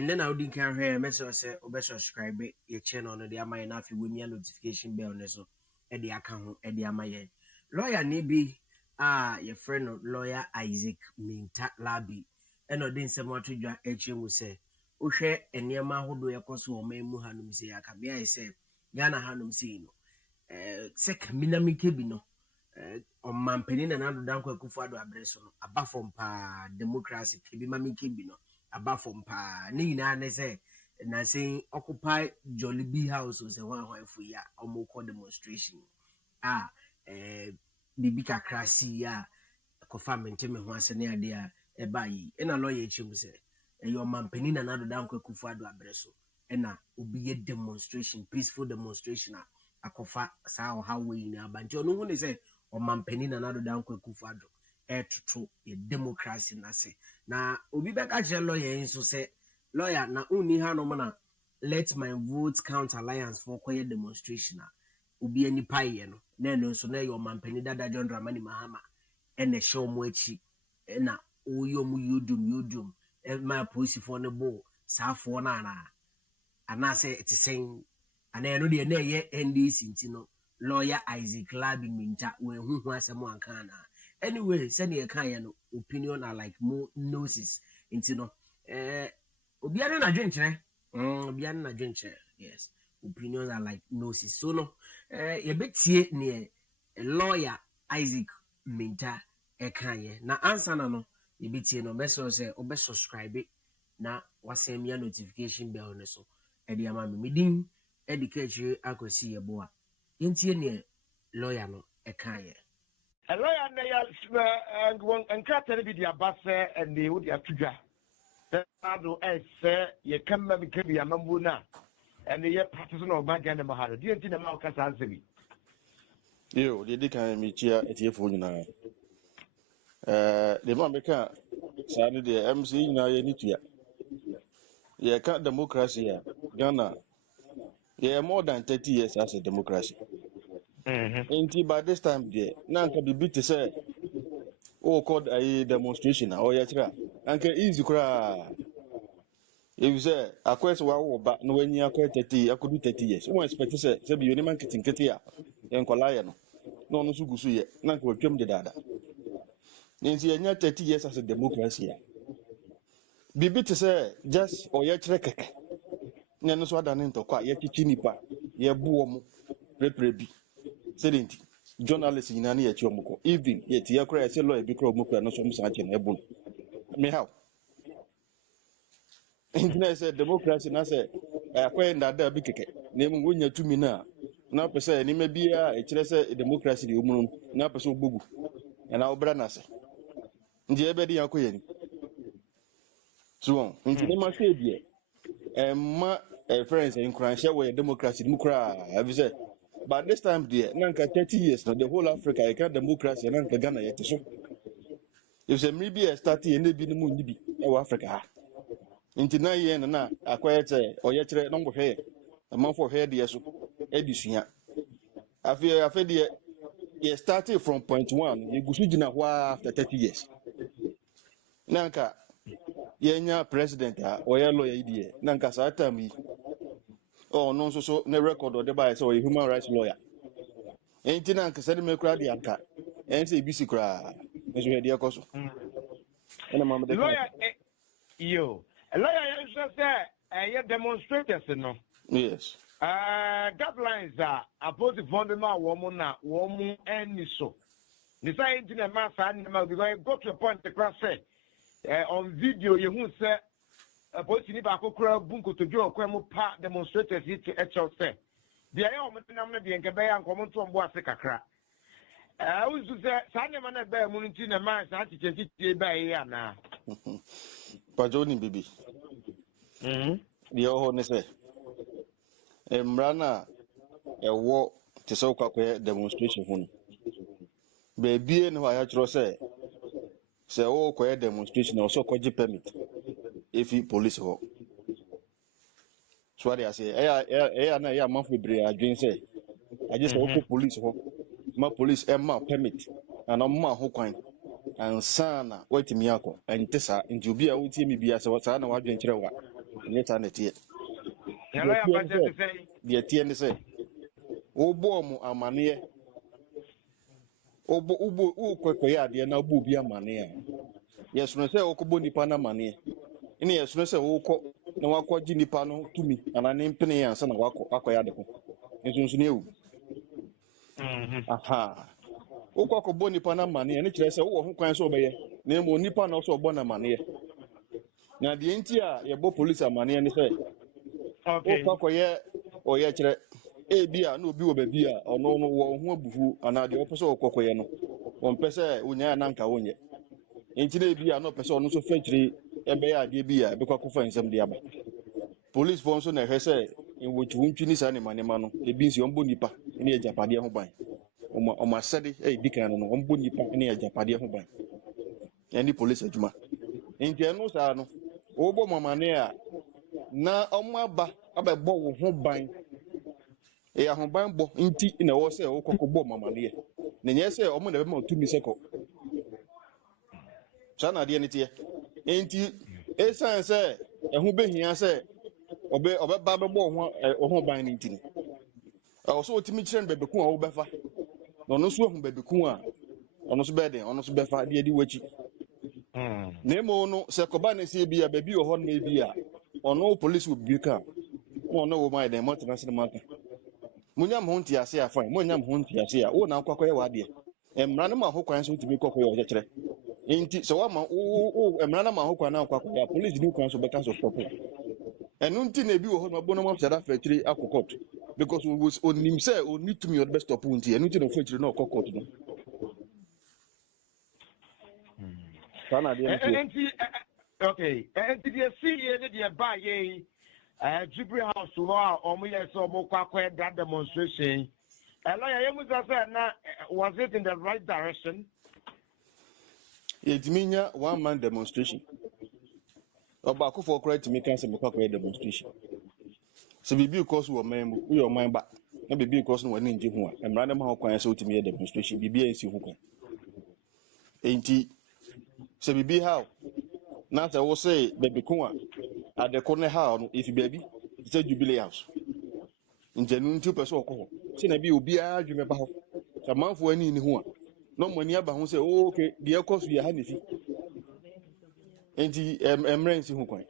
and then I would can hear a message say obe subscribe your channel no dey amay na fi we me notification bell ne so e dey aka ho e dey amay lawyer ne bi your friend no lawyer Isaac Minta Larbi and no din nsem ato dwa echi mu say wohwe enema ahodo yekoso o man mu hanum say aka bia say Ghana hanum say no se kaminamike bi no on mampeni na nado danko Akufo Addo abreso no aba from pa democracy kebi mamike bi no aba from pa ni nyina ne say na say occupy Jollibee house say wan fu ya omo demonstration bibi kakra si ya kofa menteme ho ase ne ade a e bayi e na lawyer echi mu say your mampeni na nado danko Akufo Addo abreso e na obi ye demonstration peaceful demonstration akofa sa how we ni abanti onu hu ne say o mampeni na nado danko Akufo Addo to a democracy na say na obi beka je lawyer nso say lawyer na uni ha no na let my vote count alliance for koye demonstration obi ani paye no na no so na your mampeni dada John Dramani Mahama ene show mo echi na oyo mu yodum my police for no bo sa for na ana say it saying ana no de na ye NDC ntino lawyer Isaac Larbi Minta we hu asem anka na anyway send ye kan ye no opinion are like more noses ntino obiara na dwenkyere obiara na dwenkyere yes opinions are like noses so no ye betie ne lawyer Isaac Minta kan ye na answer na no ye betie no beso say obe subscribe na wasem ya notification bell ne so e de ama me midin educate akosi ye bo a yentie ne lawyer no kan ye a lawyer na ya and crate be dia base and they would have to dwa ado say ye kan ma be bi amambu na and ye partisan of bank and maharo do you think na ma ka sa ansebi yo de kan mi chia etiefo nyina the man beka sa ne de MC nyina ye ni tua ye kan democracy ya Ghana ye more than 30 years as a democracy. Inti by this time there na nka bibi te say o called a demonstration or ya tira anka easy kura if you say akwese wa wo ba no wani akwa 30 akodu 30 years we expect say bi yoni man kitinkiti ya en kwalaye no no no sugusu ye na nka twem de dada inti enya 30 years as a democracy ya bibi te say just or ya tira keke na no so adane ntokwa ya chichi nipa ye buo mu reprebi sedenti journalist nyina na ye chi omuko even ye tie kra say lawyer bi kra omuko no so msa che na ebun me how internet say democracy na say akwa ndada bi keke na emu wonya tumi na pese ni mebia e kire say democracy de omunu na pese ogbogu na obra na say ndi ebe di yakoye ni so nti ne ma hwe bie ma friends in Cransha where democracy mukra have said but this time there nanka 30 years now the whole Africa I can democracy nanka Ghana yet so if say maybe starting and be no nibi e Africa inti na ye na akwete oyekere no hwe a man for head yeso edisua afi de ye started from point 1 you gusu gina hwa after 30 years nanka yenya president oya lawyer idie nanka sa time oh no so ne record o de by so a human rights lawyer enti nanka se de me kura de anka en se bisi kura me so de akoso ena mama de lawyer yo a lawyer you say you demonstrators no yes guidelines are opposite fundamental woman na woman any so the same thing na ma fa na because go to a point the class say on video you who say police ni ba kokura bunko to jo kwa mu pa demonstrators it HL say the ayo mo tinam na de nke be ya nkomo to mbo ase kakra uzu say sa ne ma na be mu nti na ma sa chiche ba ya na pajoni bibi dia ho ne say emrana ewo te so kwa demonstration ho be bie no ya chiro say o kwa demonstration o so kwaji permit if police ho so I say na ya man febre adwen say I just go police ho ma police ma permit and ma ho kwan and sana wait mi akọ ente sa nti obi a wuti mi bia say sa na wadwen kire wa nye ta ne tie Ya lawyer budget say de tie ne say obo mu amane obo ukwekoya ade na obo bi amane a yesuno say okobo nipa na amane ine yesuno say wokọ na wakọji nipa no tumi ana ne mpene ya ansa na wakọ de ko nso ne ewu aha wokọ kobo nipa na amane ne kire say wo ho kwan so obeye na emo nipa na so ogbo na amane na de enti a yebo police amane ne say okay wokọ oye kire bia na obi wo ba bia ono no wo ho abufu ana de opese okokoye no won pese unya na nka wonye enti na bia no pese ono so fakiri ebe ya de bia be kwakofa nsem de aba police fo nso na hwese enwotu ntwi ni sa ne manema no ebi nsi ombo nipa ne ejapade ho ban o asede dikan no ombo nipa ne ejapade ho ban yani police adwuma enti eno sa no obo mamane a na omaba abegbo wo ho ban ahoban bo nti na wo se wo kokobọ mamane na nye se omo na be ma otumi seko sana de ne tie enti esan se ehu behia se obe ba bebo ho ban ni ntini o so otimi kire be beku a wo befa no no so ehu be beku a ono so beden ono so befa de di wachi na emo no se koba na se bia ba bi o ho na bia ono police wo bika no no wo mai dem international market munyam ho nti ase afa munyam ho nti ase a wo na akwakoye wa de emra na ma ho kwan so timi kokoye o kire enti so wa ma emra na ma ho kwan na akwakoye police di kwan so beka so stop enu nti na ebi wo ho na bono ma fada factory akokot because we was on him say o need to me your best stop nti enu nti na factory na akokot no sana de nti okay enti the see ne de ba ye Jubilee House law omo yes omo kwakwa that demonstration lawyer you must say na was it in the right direction ediminya one man demonstration oba Akufo correct me kan se me kwakwa demonstration so bibi cause wo man mu wo man ba na bibi cause no wani nji ho a emra na ma ho kwan se otimi demonstration bibi ensi ho kwan enti so bibi how na say wo say baby ko a adeko ne how no if baby say Jubilee House njenu ntu pese okọ se na bi obi a adweme ba ho samanfo ani ni ho a no mani aba ho say okay de ekoso ye ha nefi enti emrensi ho kwan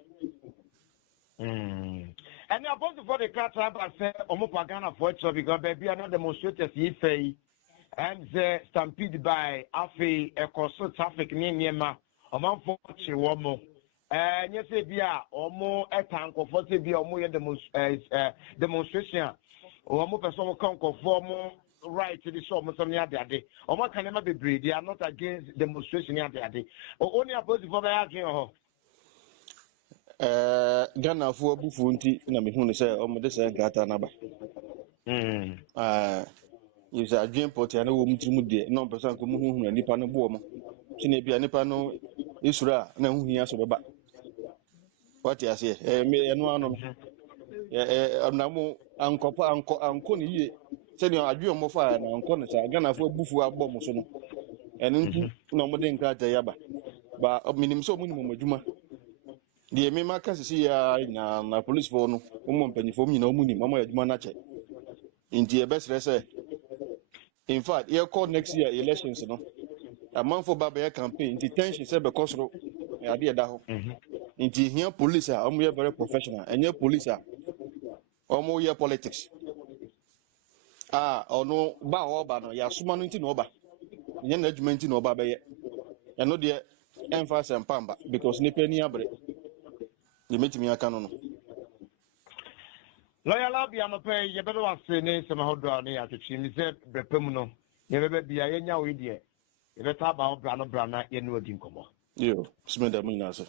and about for the car driver say omo pagana for it because baby are not demonstrators yi fei and the stampede by afi ekoso traffic ni niema omanfo chi wo mo nye se bia omo etankofo se bia omo ye demonstration omo person mo kankofo mo right to the show mo some ade omo kan ma bebre they are not against demonstration ade only opposed for by agin ho Ghana fu abufu nti na me hu ne say omo de say gata na ba you say adwen port ya na wo mutimu de no person ko mu hu nipa no bo mo sine bia nipa no isura na hu hia so beba what you say me eno ano na mo anko ne yie se ne adwen mo fa na anko ne sa Ghana fu abufu abbo mo so no eno nti na mo de nkrata ya ba minim so mo ni mo madwuma de me maka sisi ya na police for no mo mpanyifo mo nyina mo ni mama adwuma na che nti e besre se in fact ye call next year elections no a man for baba campaign nti tension se be kosoro ade e da ho nti here police are very professional and your police are your politics ono ba oba no ya suma no nti no oba nye na adwuma nti no oba be ye eno de emphasis empamba because ni pani abre ye metimi aka no lawyer Larbi amape ye bedo wase ne sema hodo ne ya twetwi mi se brepam no ye bebe bia ye nya we de ye beta ba obra no bra na ye no odi nkomo yo smeda mun na so